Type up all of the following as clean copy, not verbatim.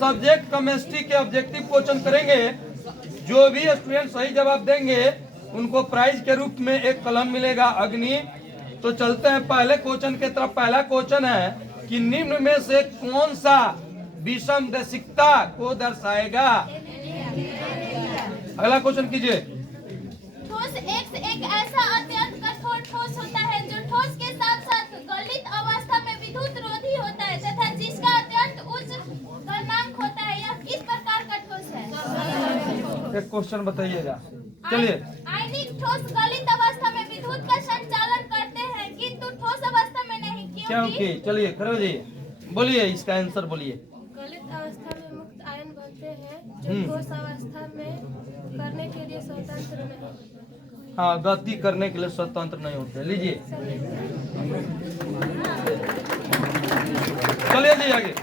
Subject chemistry के objective question करेंगे। जो भी स्टूडेंट सही जवाब देंगे उनको प्राइज के रूप में एक कलम मिलेगा अग्नि। तो चलते हैं पहले क्वेश्चन की तरफ। पहला क्वेश्चन है कि निम्न में से कौन सा विषम देशिकता को दर्शाएगा। अगला क्वेश्चन कीजिए। ठोस X एक ऐसा अत्यंत कठोर ठोस होता है जो ठोस के साथ साथ गलित अवस्था में विद्युत रोधी होता है तथा जिसका अत्यंत उच्च गलनांक होता है। यह किस प्रकार का ठोस है? एक क्वेश्चन बताइएगा। चलिए। आयनिक ठोस गलित अवस्था में विद्युत का संचालन करते हैं किंतु ठोस अवस्था में नहीं। क्योंकि चलिए खड़े हो जाइए, बोलिए इसका आंसर बोलिए। गलित अवस्था में मुक्त आयन बनते हैं जो ठोस अवस्था में करने के लिए स्वतंत्र नहीं होते। हाँ, गति करने के लिए स्वतंत्र नहीं होते। लीजिए, चलिए जी आगे।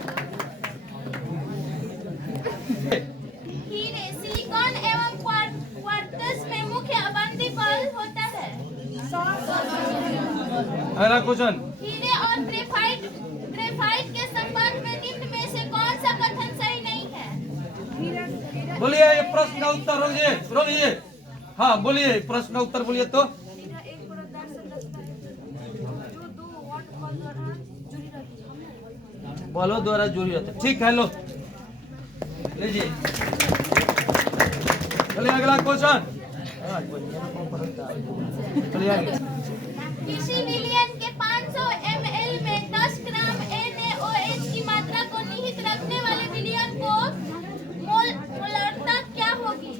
हीरे सिलिकॉन एवं क्वार्ट्ज में मुख्य अबंधी बल होता है। अगला क्वेश्चन। हीरे और ग्रेफाइट के संबंध में निम्न में से कौन सा कथन सही नहीं है? बोलिए, ये प्रश्न का उत्तर रोकिए। हाँ बोलिए, प्रश्न का उत्तर बोलिए तो। हीरा एक परतदार संरचना है जो दो वाट बल द्वारा जुड़ी रहती है। बलों द्वारा जुड़ी रहता है। ठीक है, लो लीजिए। चलिए अगला क्वेश्चन। चलिए आगे। किसी विलयन के 500 ml में 10 ग्राम NaOH की मात्रा को निहित रखने वाले विलयन को मोलरता क्या होगी?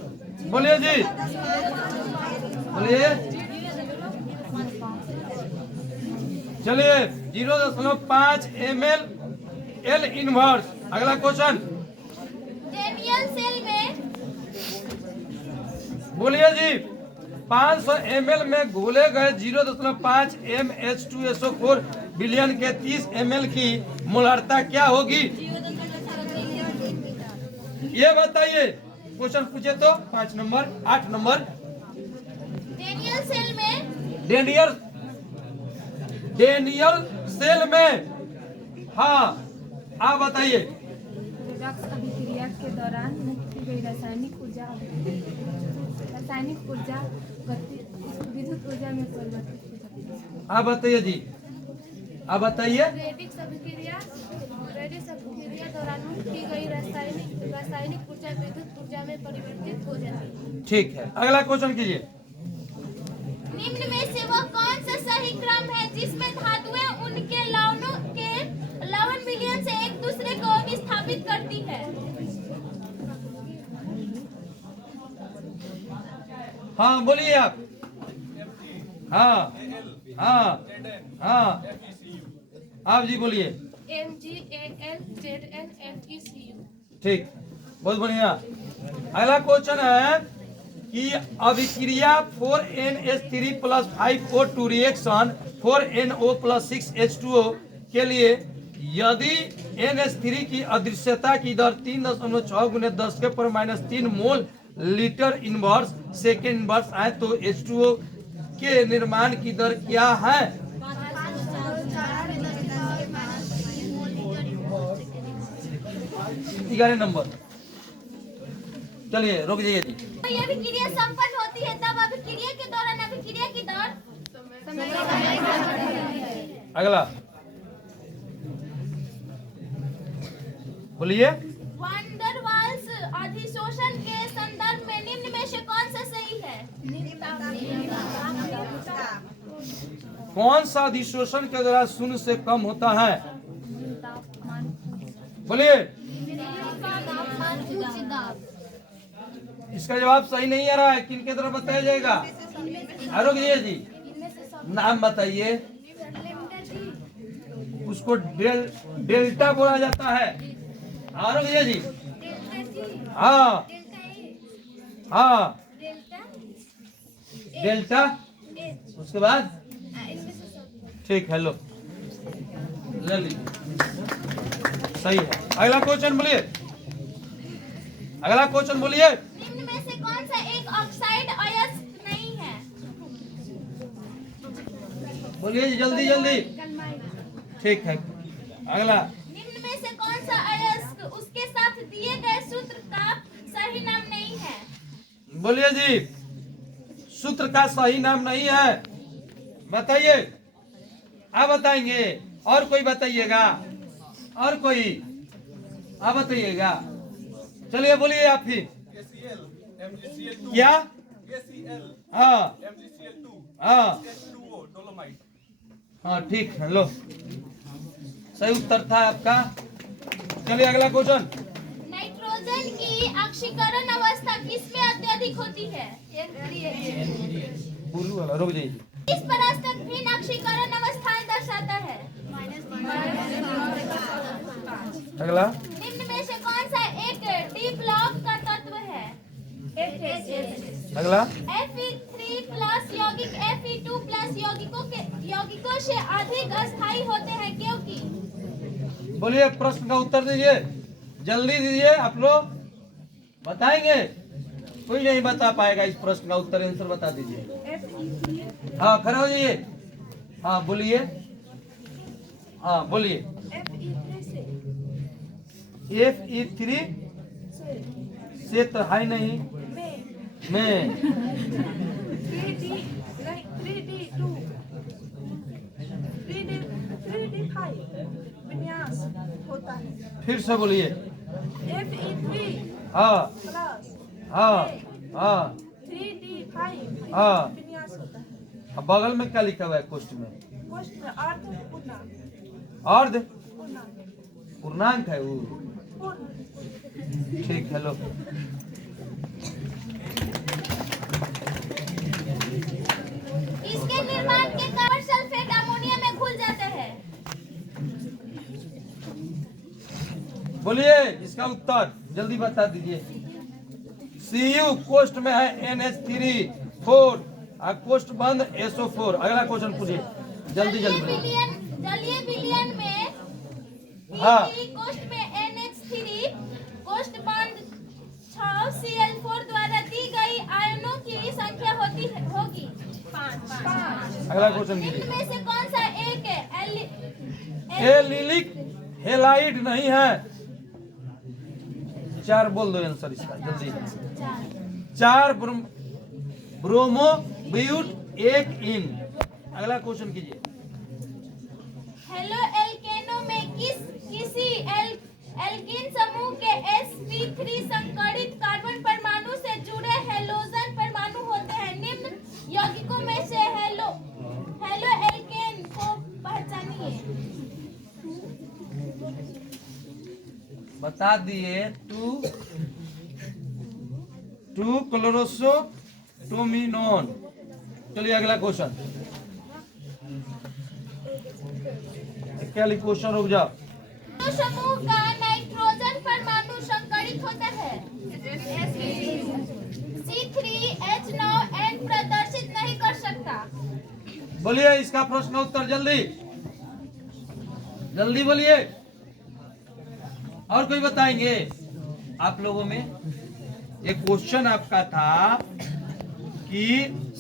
बोलिए जी, बोलिए। चलिए 0.5 ml L इनवर्स। अगला क्वेश्चन। डेनियल सेल में बोलिए जी, 500 ml में घोले गए 0.5 mH2SO4 विलयन के 30 ml की मोलरता क्या होगी? ये बताइए। क्वेश्चन पूछे तो 5 नंबर 8 नंबर। डेनियल सेल में डेनियल सेल में। हाँ, आप बताइए। रिडॉक्स अभिक्रिया के दौरान मुक्त की गई रासायनिक ऊर्जा विद्युत ऊर्जा में परिवर्तित हो जाती है। आप बताइए जी, आप बताइए। रेडिक्स अभिक्रिया दौरान मुक्त की गई रासायनिक ऊर्जा विद्युत ऊर्जा में परिवर्तित हो जाती है। ठीक है, अगला क्वेश्चन कीजिए। निम्न में से वह कौन सा सही क्रम है जिसमें धातुएं उनके लवण विलयन से एक दूसरे को विस्थापित करती है? हाँ बोलिए आप। हाँ हाँ हाँ, आप जी बोलिए। MgAlZnMeCu। ठीक, बहुत बढ़िया। अगला क्वेश्चन है कि अभिक्रिया 4NH3 + 5O2 reaction 4NO + 6H2O के लिए यदि NH3 की अदृश्यता की दर 3.6 × 10⁻³ mole litre inverse second inverse आए तो H2O के निर्माण की दर क्या है? 11 नंबर। चलिए रुक जाइए जी। यह अभिक्रिया संपन्न होती है तब अभिक्रिया के दौरान अभिक्रिया की दर अगला बोलिए। वान वाल्स अधिशोषण के संदर्भ में निम्न में से कौन सा सही है? कौन सा अधिशोषण के द्वारा शून्य से कम होता है? बोलिए। इसका जवाब सही नहीं आ रहा है, किन के तरफ बताया जाएगा? आरोग्य जी नाम बताइए। उसको डेल्टा बोला जाता है। आरोग्य जी। हाँ हाँ, डेल्टा। उसके बाद ठीक है, लो ले लीजिए, सही है। अगला क्वेश्चन बोलिए। अगला क्वेश्चन बोलिए। निम्न में से कौन सा एक ऑक्साइड अयस्क नहीं है? बोलिए जल्दी जल्दी। ठीक है, अगला। निम्न में से कौन सा अयस्क उसके साथ बोलिए जी, सूत्र का सही नाम नहीं है, बताइए। आप बताएंगे, और कोई बताइएगा, और कोई आप बताइएगा। चलिए बोलिए आप ही। क्या? हाँ हाँ हाँ, ठीक है, लो सही उत्तर था आपका। चलिए अगला क्वेश्चन। नाइट्रोजन की ऑक्सीकरण अवस्था किसमें अत्यधिक होती है? बुलू वाला रुक जाइए। इस परस्तक भिन्न ऑक्सीकरण अवस्थाएं दर्शाता है। अगला। निम्न में से कौन सा एक डी ब्लॉक का तत्व है? अगला। Fe3 प्लस यौगिक Fe2 प्लस यौगिकों से अधिक अस्थायी होते हैं क्योंकि? बोलिए, प्रश्न का उत्तर दीजिए, जल्दी दीजिए। आप लोग बताएंगे, कोई नहीं बता पाएगा इस प्रश्न का उत्तर। आंसर बता दीजिए। हाँ, खड़े हो जाइए। हाँ बोलिए, हाँ बोलिए। Fe3 से तो है नहीं, में 3D5 विन्यास होता है। फिर से बोलिए। Fe3 हाँ प्लस हाँ हाँ 3D5 हाँ। विन्यास होता है। अब बगल में क्या लिखा हुआ है क्वेश्चन में? क्वेश्चन में अर्ध पूर्णांक अर्ध पूर्णांक पूर्णांक है वो। पूर्ण। ठीक है, लो। इसके निर्माण के कारण सल्फेट अमोनिया में घुल जाते हैं। बोलिए इसका उत्तर जल्दी बता दीजिए। Cu कोष्ठ में है NH3 4 और कोष्ठ बंद SO4। अगला क्वेश्चन पूछिए, जल्दी जल्दी। जलीय विलयन में हाँ। Pg कोष्ठ में NH3 कोष्ठ बंद 6 Cl4 द्वारा दी गई आयनों की संख्या होगी 5। अगला क्वेश्चन कीजिए। इनमें से कौन सा एक एलिलिक हेलाइड नहीं है? 4 बोल दो आंसर इसका जल्दी। 4 ब्रोमो ब्यूट 1 इन। अगला क्वेश्चन कीजिए। हेलो एल्केनो में किसी एल्कीन समूह के sp3 संकरित कार्बन परमाणु से जुड़े हैलोजन परमाणु होते हैं। निम्न यौगिकों में से हेलो एल्केन को पहचानिए। बता दिए। 2 क्लोरोसो टोमिनोन। चलिए अगला क्वेश्चन। क्या क्वेश्चन, रुक जाओ। तो समूह का नाइट्रोजन परमाणु संकरित होता है। C3H9N प्रदर्शित नहीं कर सकता। बोलिए इसका प्रश्न का उत्तर जल्दी जल्दी बोलिए। और कोई बताएंगे आप लोगों में? एक क्वेश्चन आपका था कि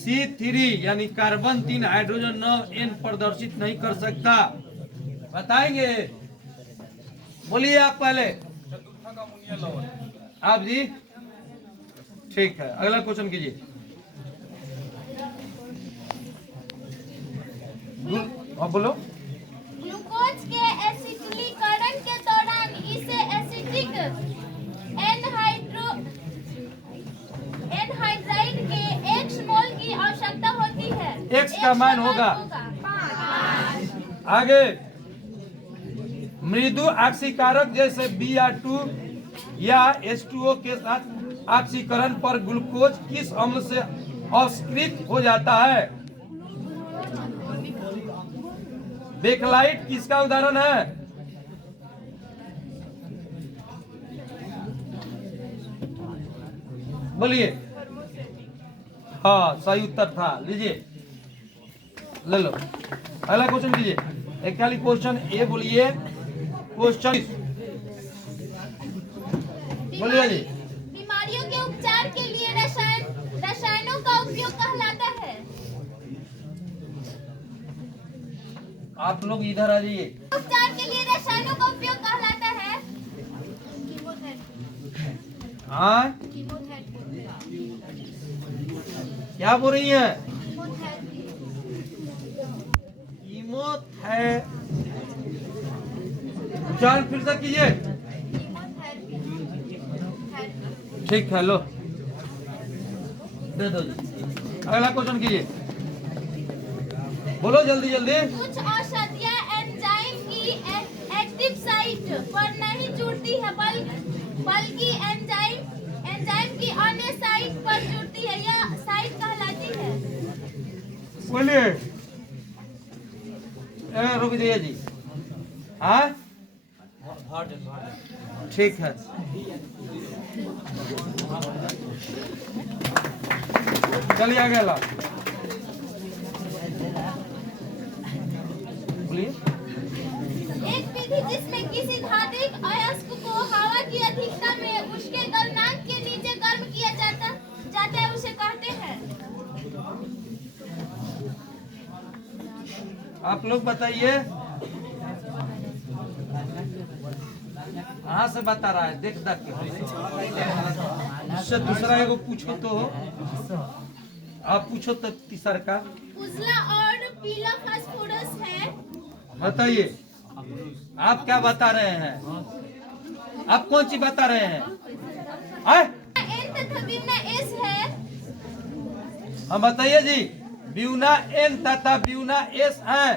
C3 यानी कार्बन 3 हाइड्रोजन 9 N प्रदर्शित नहीं कर सकता, बताएंगे? बोलिए आप पहले। आप जी, ठीक है, अगला क्वेश्चन कीजिए। हाँ बोलो। ग्लूकोज के एसिटिलीकरण के दौरान इसे एसिटिक एनहाइड्राइड के 1 मोल की आवश्यकता होती है। X का मान होगा 5। आगे। मृदु ऑक्सीकारक जैसे Br2 या H2O के साथ ऑक्सीकरण पर ग्लूकोज किस अम्ल से अपस्कृत हो जाता है? बेकलाइट किसका उदाहरण है? बोलिए। हाँ सही उत्तर था, लीजिए ले लो। अगला क्वेश्चन कीजिए। एक क्वेश्चन ए बोलिए। क्वेश्चन बोलिए जी। बीमारियों के उपचार के लिए रसायनों का उपयोग कहलाता है। आप लोग इधर आ जाइए। उपचार के लिए रसायनों का उपयोग कहलाता है। हाँ क्या बोल रही हैं? कीमोथेरेपी। उच्चारण फिर से कीजिए। ठीक है, लो दे दो जी। अगला क्वेश्चन कीजिए, बोलो जल्दी जल्दी। कुछ औषधियाँ एंजाइम की एक्टिव साइट पर नहीं जुड़ती है, बल्कि एंजाइम की अन्य साइट पर जुड़ती है। यह साइट कहलाती है। बोलिए। रुक जाइए जी। हाँ ठीक है, चलिए आगे ला। बोलिए। एक विधि जिसमें किसी धात्विक अयस्क को हवा की अधिकता में उसके गलनांक के नीचे गर्म किया जाता है, उसे कहते हैं। आप लोग बताइए। कहाँ से बता रहा है? देख देख के। इससे दूसरा एगो पूछो तो, आप पूछो तो तीसरा का। उजला और पीला फास्फोरस है। बताइए, आप क्या बता रहे हैं? आप कौन सी बता रहे हैं? एन तथा बिना एस है। हम बताइए जी। ब्यूना एन तथा ब्यूना एस है।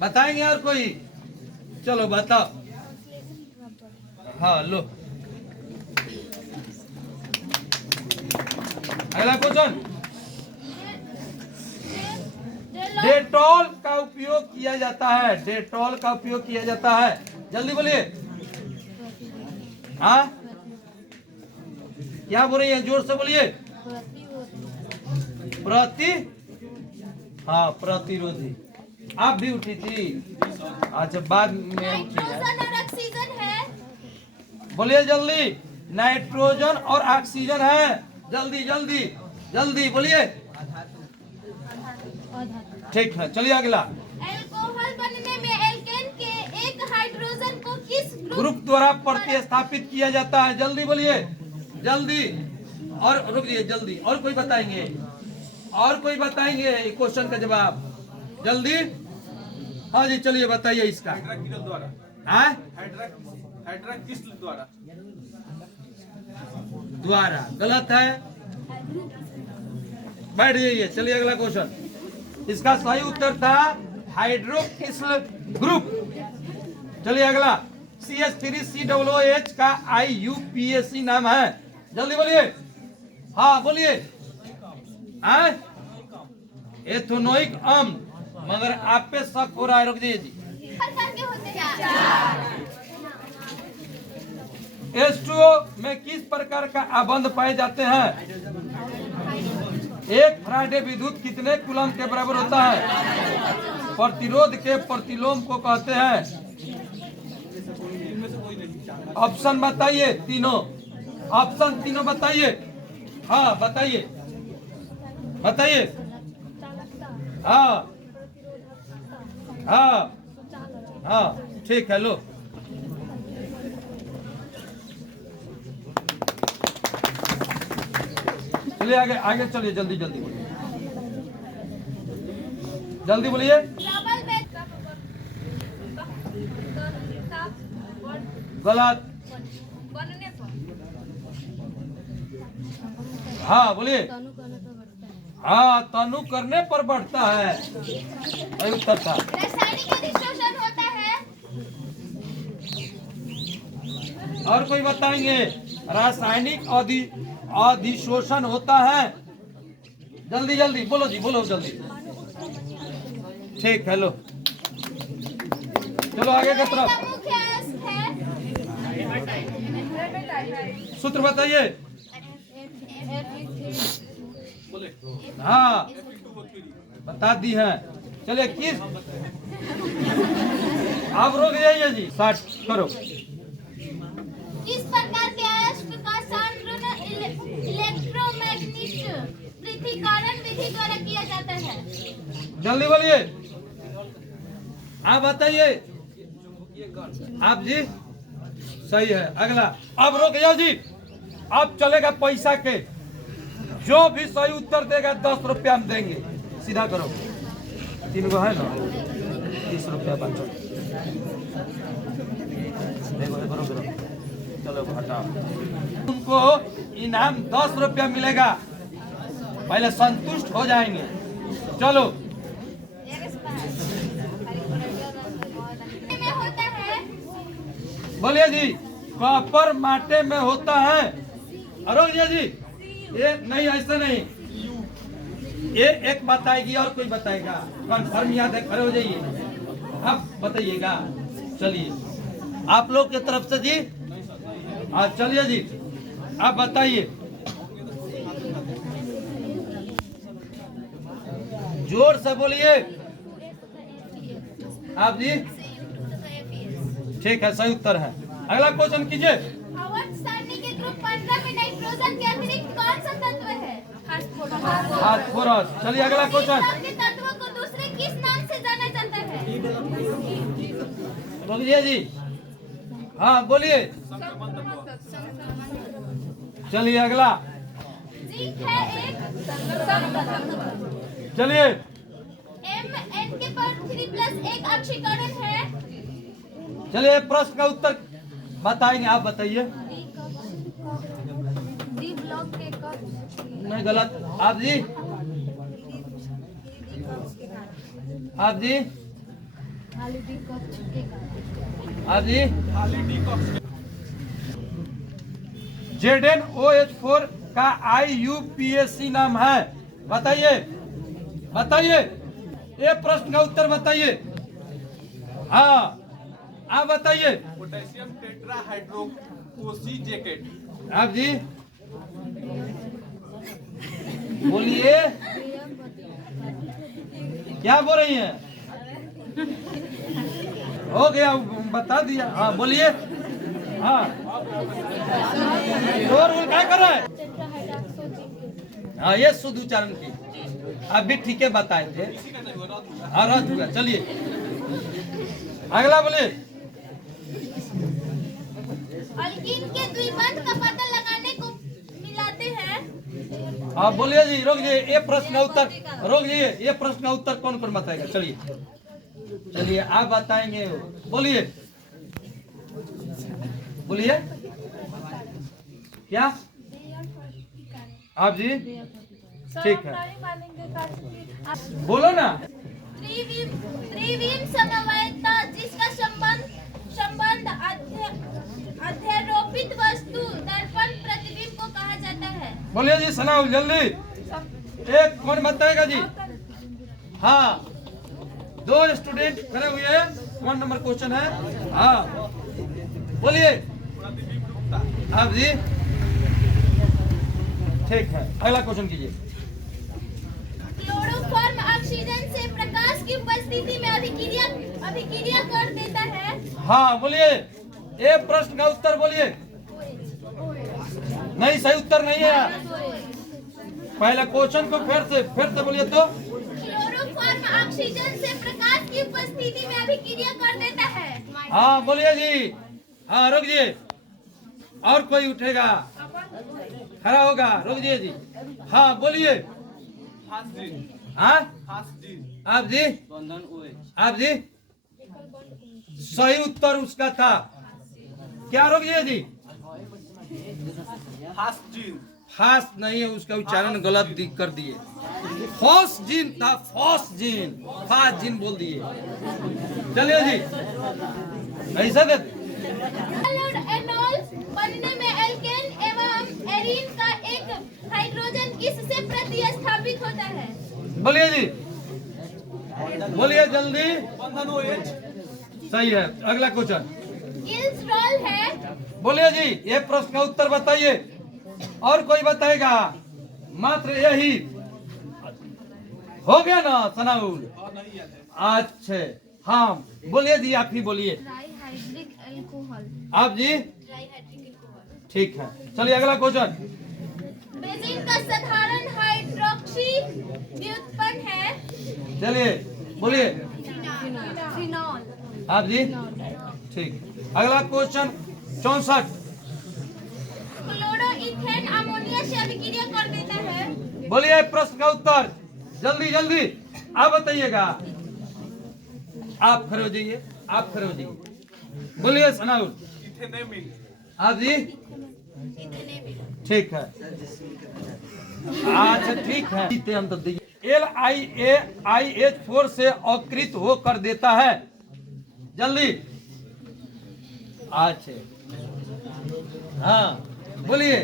बताएंगे और कोई? चलो बताओ। हाँ लो, अगला क्वेश्चन। डेटॉल का उपयोग किया जाता है। डेटॉल का उपयोग किया जाता है। जल्दी बोलिए। हाँ क्या बोल रही है? जोर से बोलिए। प्रतिरोधी। आप भी उठी थी? अच्छा, बाद में उठी है। नाइट्रोजन और ऑक्सीजन है। बोलिए जल्दी। नाइट्रोजन और ऑक्सीजन है। जल्दी जल्दी जल्दी बोलिए। ठीक है, चलिए अगला। अल्कोहल बनने में एल्केन के एक हाइड्रोजन को किस ग्रुप द्वारा प्रतिस्थापित किया जाता है? जल्दी बोलिए जल्दी। और रुक जाइए जल्दी। और कोई बताएंगे? और कोई बताएंगे क्वेश्चन का जवाब? जल्दी। हाँ जी, चलिए बताइए इसका। द्वारा गलत है, बैठ जाइए। चलिए अगला क्वेश्चन। इसका सही उत्तर था हाइड्रोक्सिल ग्रुप। चलिए अगला। CH3COOH का IUPAC नाम है। जल्दी बोलिए। हाँ बोलिए। एथेनोइक अम्ल। मगर आप पे शक हो रहा है, रुक जाइए जी। प्रकार के होते हैं? H2O में किस प्रकार का आबंध पाए जाते हैं? एक फराडे विद्युत कितने कूलम के बराबर होता है? प्रतिरोध के प्रतिलोम को कहते हैं। ऑप्शन बताइए तीनों। ऑप्शन तीनों बताइए। हाँ बताइए बताइए। हाँ हाँ हाँ ठीक है, लो। चलिए आगे आगे चलिए। जल्दी जल्दी बोलिए। जल्दी बोलिए। डबल बेड गलत। हाँ बोलिए। हाँ, तनु करने पर बढ़ता है। सही उत्तर था। रासायनिक अधिशोषण होता है। और कोई बताएंगे? रासायनिक अधिशोषण होता है। जल्दी जल्दी बोलो जी, बोलो जल्दी। ठीक है, लो चलो आगे की तरफ। मुख्य है। सूत्र बताइए। हाँ बता दी है। चलिए किस, आप रुक जाइए जी। 60 करो। किस प्रकार के अयस्क का सांद्रण इलेक्ट्रोमैग्नेटिक पृथक्करण विधि द्वारा किया जाता है? जल्दी बोलिए। आप बताइए। आप जी सही है। अगला। अब रुक जाओ जी। अब चलेगा पैसा के, जो भी सही उत्तर देगा 10 रुपया हम देंगे। सीधा करो, 3 गो है ना, 30 रुपया बचो। देखो करो करो, चलो हटाओ। तुमको इनाम 10 रुपया मिलेगा, पहले संतुष्ट हो जाएंगे। चलो में होता है। बोलिए जी, कॉपर माटे में होता है। अरुण जी, ये नहीं, ऐसा नहीं, ये एक बताएगी और कोई बताएगा। कन्फर्म याद है, खड़े हो जाइए, अब बताइएगा। चलिए आप लोग की तरफ से जी, चलिए जी आप बताइए, जोर से बोलिए आप जी। ठीक है, सही उत्तर है। अगला क्वेश्चन कीजिए। अवध सारणी के ग्रुप 15 में नाइट्रोजन के अतिरिक्त कौन सा तत्व है? फास्फोरस। चलिए अगला क्वेश्चन। के तत्वों को दूसरे किस नाम से जाना जाता है? बोलिए जी, हाँ बोलिए। चलिए अगला, जिंक है एक। चलिए Mn के पर 3+ एक ऑक्सीकरण है। चलिए प्रश्न का उत्तर बताएंगे, आप बताइए। डी ब्लॉक के कक्ष नहीं, गलत। आप जी, आप जी, खाली डी कक्ष के कक्ष आप जी। ZnOH4 का IUPAC नाम है, बताइए बताइए, ये प्रश्न का उत्तर बताइए। हाँ आप बताइए। पोटेशियम टेट्राहाइड्रोकोसी जैकेट। आप जी बोलिए, क्या बोल रही हैं? हो गया, बता दिया। हाँ बोलिए। हाँ और क्या कर रहा है? हाँ ये शुद्ध उच्चारण की, आप भी ठीक है बताए थे। हाँ रद्द हुआ। चलिए अगला बोलिए। अल्कीन के द्विबंध का पता लगाने को मिलाते हैं। हाँ बोलिए जी, रोक जी, ये प्रश्न का उत्तर रोक जी, ये प्रश्न का उत्तर कौन कौन बताएगा? चलिए चलिए आप बताएंगे, बोलिए बोलिए। क्या आप जी? ठीक है, बोलो ना। त्रिविम समवायता, जिसका संबंध अध्यारोपित वस्तु दर्पण प्रतिबिंब को कहा जाता है। बोलिए जी, सुनाओ जल्दी। एक कौन बताएगा जी? हाँ 2 स्टूडेंट खड़े हुए हैं। 1 नंबर क्वेश्चन है। हाँ बोलिए आप जी। ठीक है, अगला क्वेश्चन कीजिए। क्लोरोफॉर्म ऑक्सीजन से प्रकाश की उपस्थिति में अभिक्रिया कर देता है। हाँ बोलिए, ये प्रश्न का उत्तर बोलिए। नहीं, सही उत्तर नहीं है। पहले क्वेश्चन को फिर से बोलिए तो। क्लोरोफॉर्म ऑक्सीजन से प्रकाश की उपस्थिति में अभिक्रिया कर देता है। हाँ बोलिए जी। हाँ रुकिए, और कोई उठेगा, खड़ा होगा, रुकिए जी। हाँ बोलिए। हाँ आप जी, आप जी, सही उत्तर उसका था क्या? रुकिए जी, फास्ट नहीं है, उसका उच्चारण गलत कर दिए। फॉस्जीन था, फॉस्जीन, फास्जीन बोल दिए। चलिए जी, ऐसा देते। एनॉल बनने में एल्केन एवं एरीन का एक हाइड्रोजन किससे प्रतिस्थापित होता है? बोलिए जी, बोलिए जल्दी। सही है। अगला क्वेश्चन। इल्सरॉल है। बोलिए जी, ये प्रश्न का उत्तर बताइए। और कोई बताएगा? मात्र यही हो गया ना सनाउल? अच्छा हाँ बोलिए जी, आप ही बोलिए। Trihydric alcohol. आप जी? ठीक है, चलिए अगला क्वेश्चन। बेंजीन का साधारण हाइड्रोक्सी व्युत्पन्न है। चलिए बोलिए फिनॉल। आप जी? ठीक। अगला क्वेश्चन 64। क्लोरो इथेन अमोनिया से अभिक्रिया कर देता है। बोलिए प्रश्न का उत्तर जल्दी जल्दी आप बताइएगा। आप खड़े हो जाइए, आप खड़े हो जाइए। बोलिए सनाउल। इथेनेमिन। आप जी ठीक है, अच्छा ठीक है। हम तो LiAIH4 से अकृत हो कर देता है। जल्दी अच्छा हाँ बोलिए,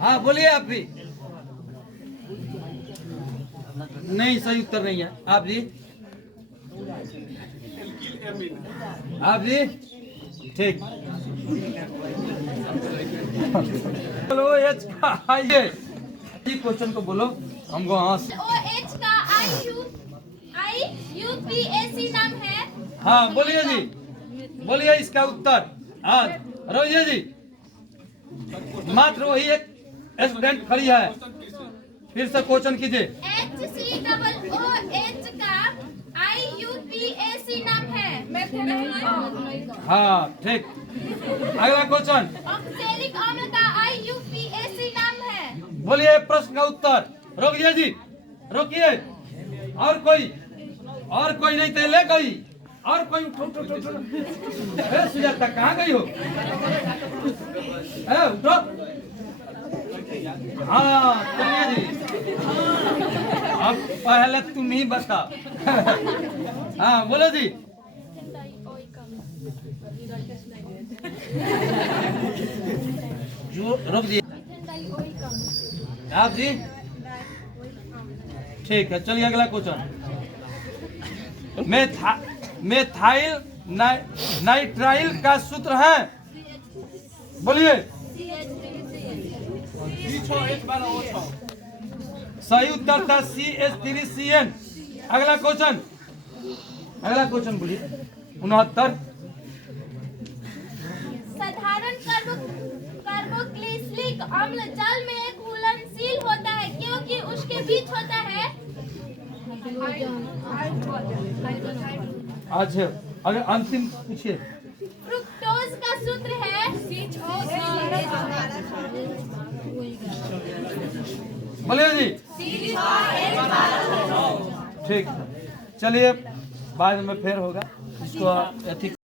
हाँ बोलिए आप भी। नहीं सही उत्तर नहीं है। आप जी, एल्किल आप जी ठीक। बोलो एच का आइए क्वेश्चन को बोलो हमको। हाँ OH का IUPAC नाम है। हाँ बोलिए जी, बोलिए इसका उत्तर। हाँ रोजिए जी, मात्र वही एक स्टूडेंट खड़ी है, फिर से क्वेश्चन कीजिए। HCOOH का IUPAC नाम है। हाँ ठीक। अगला क्वेश्चन ऑक्सैलिक अम्ल का IUPAC नाम है। बोलिए प्रश्न का उत्तर। रोकिए जी, रोकिए। और कोई नहीं तो ले गई। और कोई सुजाता कहाँ गई हो? उठो। हाँ चलिए जी, अब पहले तुम ही बता। हाँ बोलो जी। जो रुक जी, आप जी ठीक है। चलिए अगला क्वेश्चन। मेथाइल नाइट्राइल का सूत्र है। बोलिए। सही उत्तर था CH3CN। अगला क्वेश्चन बोलिए। 69। साधारण कार्बोक्सिलिक अम्ल जल में घुलनशील होता है क्योंकि उसके बीच होता है। अच्छा अगर अंतिम पूछिए। फ्रुक्टोज का सूत्र है बोलिए जी ठीक। चलिए बाद में फिर होगा इसको।